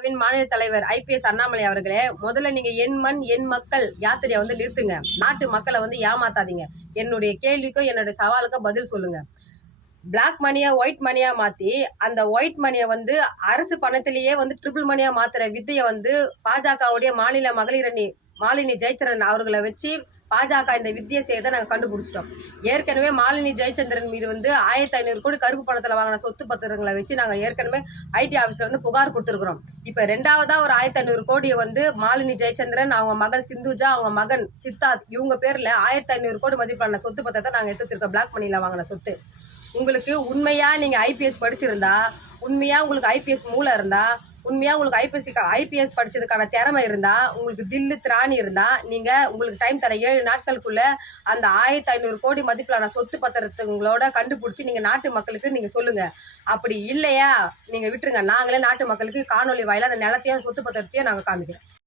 திமுகவின் மாநில தலைவர் ஐபிஎஸ் அண்ணாமலை அவர்களே முதல்ல நீங்க என் மண் என் மக்கள் யாத்திரையை வந்து நிறுத்துங்க நாட்டு மக்களை வந்து ஏமாத்தாதீங்க என்னுடைய கேள்விக்கும் என்னுடைய சவாலுக்கும் பதில் சொல்லுங்க பிளாக் மணியை ஒயிட் மணியா மாத்தி அந்த ஒயிட் மணியை வந்து அரசு பணத்திலேயே வந்து ட்ரிபிள் மணியா மாத்துற வித்தையை வந்து பாஜகவுடைய மாநில மகளிரணி மாலினி ஜெயச்சரன் அவர்களை வச்சு பாஜக இந்த வித்திய செய்யதை நாங்கள் கண்டுபிடிச்சிட்டோம் ஏற்கனவே மாலினி ஜெயச்சந்திரன் மீது வந்து ஆயிரத்தி ஐநூறு கோடி கருப்பு பணத்தில் வாங்கின சொத்து பத்திரங்களை வச்சு நாங்கள் ஏற்கனவே ஐடி ஆஃபீஸில் வந்து புகார் கொடுத்துருக்குறோம் இப்போ ரெண்டாவதாக ஒரு ஆயிரத்தி ஐநூறு கோடியை வந்து மாலினி ஜெயச்சந்திரன் அவங்க மகள் சிந்துஜா அவங்க மகன் சித்தார்த் இவங்க பேரில் ஆயிரத்தி ஐநூறு கோடி மதிப்பான சொத்து பத்திரத்தை நாங்கள் எடுத்து வச்சிருக்கோம் பிளாக் மணியில் வாங்கின சொத்து உங்களுக்கு உண்மையாக நீங்கள் ஐபிஎஸ் படிச்சிருந்தா உண்மையாக உங்களுக்கு ஐபிஎஸ் மூலம் இருந்தால் உண்மையாக உங்களுக்கு ஐபிஎஸ்சி ஐபிஎஸ் படித்ததுக்கான திறமை இருந்தால் உங்களுக்கு தில்லு திராணி இருந்தால் நீங்கள் உங்களுக்கு டைம் தர ஏழு நாட்களுக்குள்ளே அந்த ஆயிரத்தி ஐநூறு கோடி மதிப்பிலான சொத்து பத்திரத்துங்களோட கண்டுபிடிச்சி நீங்கள் நாட்டு மக்களுக்கு நீங்கள் சொல்லுங்கள் அப்படி இல்லையா நீங்கள் விட்டுருங்க நாங்களே நாட்டு மக்களுக்கு காணொலி வாயில் அந்த நிலத்தையும் சொத்து பத்திரத்தையும் நாங்கள் காமிக்கிறோம்